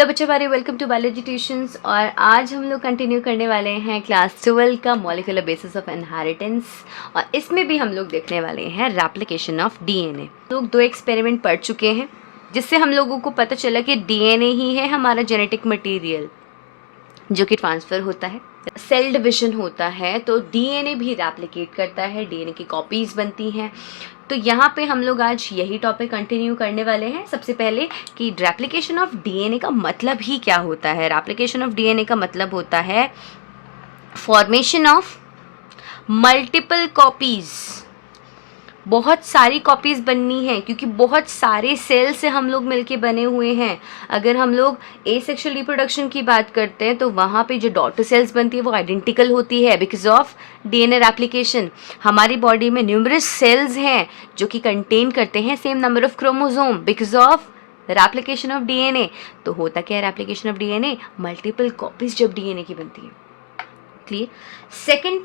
Hello बच्चे हमारे, welcome to biology tuitions. और आज हम लोग कंटिन्यू करने वाले हैं क्लास 12 का मॉलिक्यूलर बेसिस ऑफ इनहेरिटेंस। और इसमें भी हम लोग देखने वाले हैं रेप्लिकेशन ऑफ डीएनए। लोग 2 एक्सपेरिमेंट पढ़ चुके हैं जिससे हम लोगों को पता चला कि डीएनए ही है हमारा जेनेटिक मटीरियल जो कि ट्रांसफ़र होता है। सेल डिविजन होता है तो डीएनए भी रेप्लिकेट करता है, डीएनए की कॉपीज़ बनती हैं। तो यहाँ पे हम लोग आज यही टॉपिक कंटिन्यू करने वाले हैं। सबसे पहले कि रेप्लिकेशन ऑफ डीएनए का मतलब ही क्या होता है। रेप्लिकेशन ऑफ डीएनए का मतलब होता है फॉर्मेशन ऑफ मल्टीपल कॉपीज़। बहुत सारी कॉपीज़ बननी है क्योंकि बहुत सारे सेल से हम लोग मिलके बने हुए हैं। अगर हम लोग एसेक्सुअल रिप्रोडक्शन की बात करते हैं तो वहाँ पे जो डॉटर सेल्स बनती है वो आइडेंटिकल होती है बिकॉज ऑफ डीएनए रेप्लिकेशन। हमारी बॉडी में न्यूमरस सेल्स हैं जो कि कंटेन करते हैं same number of chromosome because of replication of DNA. तो होता क्या है replication of DNA? Multiple copies जब डीएनए की बनती है। क्लियर? सेकेंड,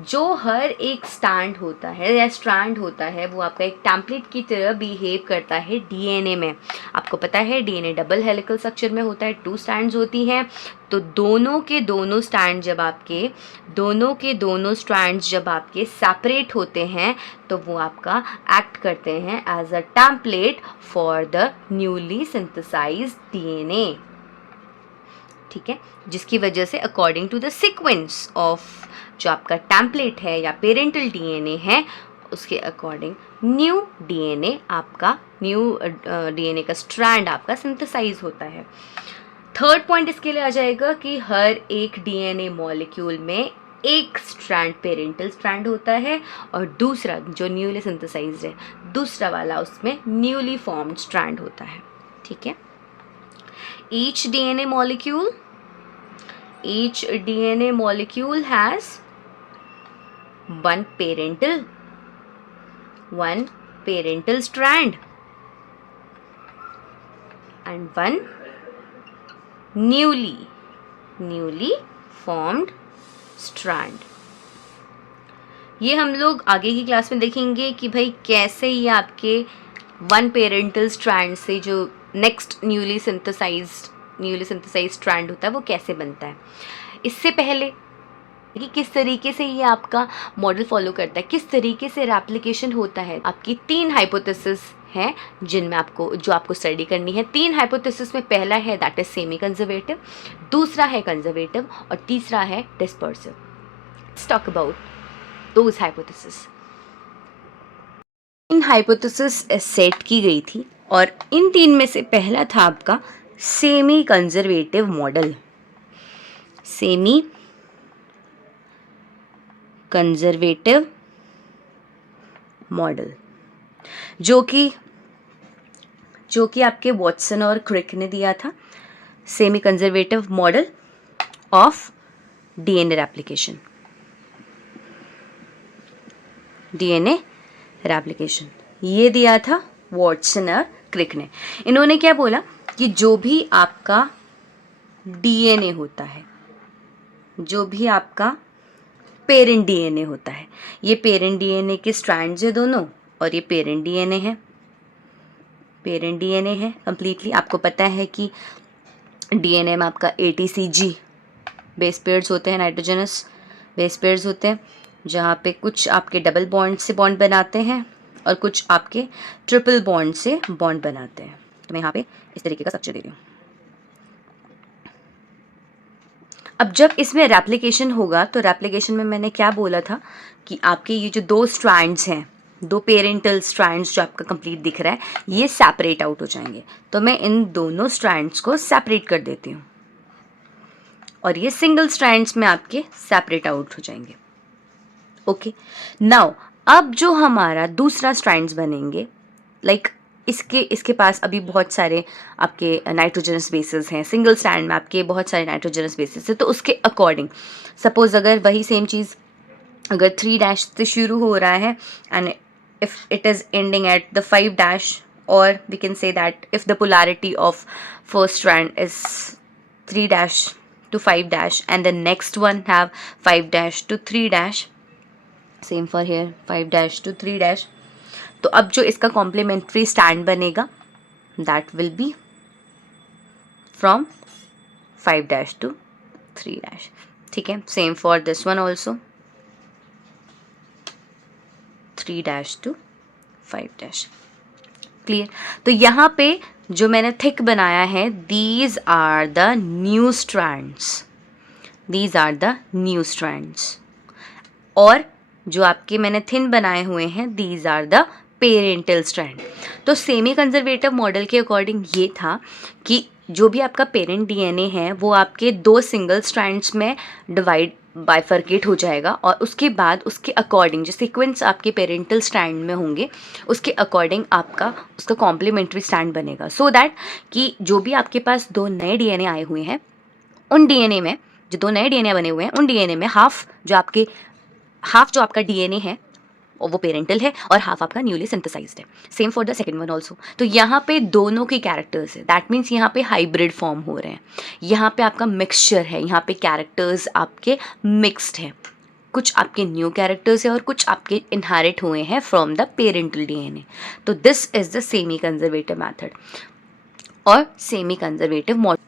जो हर एक स्टैंड होता है या स्ट्रैंड होता है वो आपका एक टेम्पलेट की तरह बिहेव करता है डीएनए में। आपको पता है डीएनए डबल हेलिकल स्ट्रक्चर में होता है, 2 स्ट्रैंड्स होती हैं। तो दोनों के दोनों स्ट्रैंड्स जब आपके सेपरेट होते हैं तो वो आपका एक्ट करते हैं as a template for the newly synthesised DNA. ठीक है, जिसकी वजह से according to the sequence of जो आपका टेम्पलेट है या पेरेंटल डीएनए है उसके अकॉर्डिंग न्यू डीएनए का स्ट्रैंड आपका सिंथेसाइज होता है। थर्ड पॉइंट इसके लिए आ जाएगा कि हर एक डीएनए मॉलिक्यूल में एक स्ट्रैंड पेरेंटल स्ट्रैंड होता है और दूसरा जो न्यूली सिंथेसाइज्ड है दूसरा वाला उसमें न्यूली फॉर्म्ड स्ट्रैंड होता है। ठीक है, each DNA molecule has one parental strand and one newly formed strand। ये हम लोग आगे की क्लास में देखेंगे कि भाई कैसे ये आपके वन पेरेंटल स्ट्रैंड से जो नेक्स्ट न्यूली सिंथेसाइज्ड स्ट्रैंड होता है वो कैसे बनता है। इससे पहले कि किस तरीके से ये आपका मॉडल फॉलो करता है, किस तरीके से रेप्लिकेशन होता है। आपकी 3 हाइपोथेसिस हैं जिनमें आपको स्टडी करनी है। 3 हाइपोथेसिस में पहला है दैट इज सेमी कंजर्वेटिव, दूसरा है कंजर्वेटिव और तीसरा है dispersive. Let's talk about those hypothesis. 3 hypothesis set की गई थी और इन 3 में से पहला था आपका semi conservative model. Semi conservative model जो कि आपके वॉटसन और क्रिक ने दिया था। Semi conservative model of DNA replication. ये दिया था वॉटसन और क्रिक ने। इन्होंने क्या बोला कि जो भी आपका डीएनए होता है, जो भी आपका पेरेंट डीएनए होता है, ये पेरेंट डीएनए के स्ट्रैंड्स है दोनों और ये पेरेंट डीएनए है कंप्लीटली। आपको पता है कि डीएनए में आपका ATCG बेस पेयर्स होते हैं, नाइट्रोजनस बेस पेयर्स होते हैं, जहाँ पे कुछ आपके डबल बॉन्ड से बॉन्ड बनाते हैं और कुछ आपके ट्रिपल बॉन्ड से बॉन्ड बनाते हैं। तो मैं यहाँ पे इस तरीके का स्ट्रक्चर दे रही हूँ। अब जब इसमें रेप्लिकेशन होगा तो रेप्लिकेशन में मैंने क्या बोला था कि आपके ये जो 2 स्ट्रैंड्स हैं, 2 पेरेंटल स्ट्रैंड्स जो आपका कंप्लीट दिख रहा है, ये सेपरेट आउट हो जाएंगे। तो मैं इन दोनों स्ट्रैंड्स को सेपरेट कर देती हूँ और ये सिंगल स्ट्रैंड्स में आपके सेपरेट आउट हो जाएंगे। ओके, नाउ अब जो हमारा दूसरा स्ट्रैंड्स बनेंगे, लाइक इसके पास अभी बहुत सारे आपके नाइट्रोजनस बेसेस हैं। सिंगल स्ट्रैंड में आपके बहुत सारे नाइट्रोजनस बेसेस हैं। तो उसके अकॉर्डिंग सपोज अगर वही सेम चीज़ अगर 3 डैश से शुरू हो रहा है and if it is ending at the 5 dash, और we can say that if the polarity of first strand is 3 dash to 5 dash and the next one have 5 dash to 3 dash, same for here 5 dash to 3 dash। तो अब जो इसका complementary stand बनेगा that will be from 5' to 3', ठीक है. Same for this one also, 3' to 5'. Clear. तो यहाँ पे जो मैंने थिक बनाया है, these are the new strands, these are the new strands. और जो आपके मैंने थिन बनाए हुए हैं, these are the parental strand. तो सेमी कंजर्वेटिव मॉडल के अकॉर्डिंग ये था कि जो भी आपका पेरेंट डीएनए है वो आपके 2 सिंगल स्ट्रैंड्स में बाइफर्केट हो जाएगा, और उसके बाद उसके अकॉर्डिंग जो सीक्वेंस आपके पेरेंटल स्ट्रैंड में होंगे उसके अकॉर्डिंग आपका उसका कॉम्प्लीमेंट्री स्ट्रैंड बनेगा. सो दैट कि जो भी आपके पास 2 नए डीएनए आए हुए हैं, उन डीएनए में जो 2 नए डीएनए बने हुए हैं, उन डीएनए में हाफ जो आपका डीएनए है और वो पेरेंटल है, और हाफ आपका न्यूली सिंथेसाइज्ड है. Same for the second one also. तो यहाँ पे दोनों के कैरेक्टर्स है, दैट मीन्स यहाँ पे हाइब्रिड फॉर्म हो रहे हैं, यहाँ पे आपका मिक्सचर है, यहाँ पे कैरेक्टर्स आपके मिक्स्ड हैं. कुछ आपके न्यू कैरेक्टर्स है और कुछ आपके इनहेरिट हुए हैं फ्रॉम द पेरेंटल डीएनए. तो this is the semi conservative method और सेमी कंजर्वेटिव मॉडल.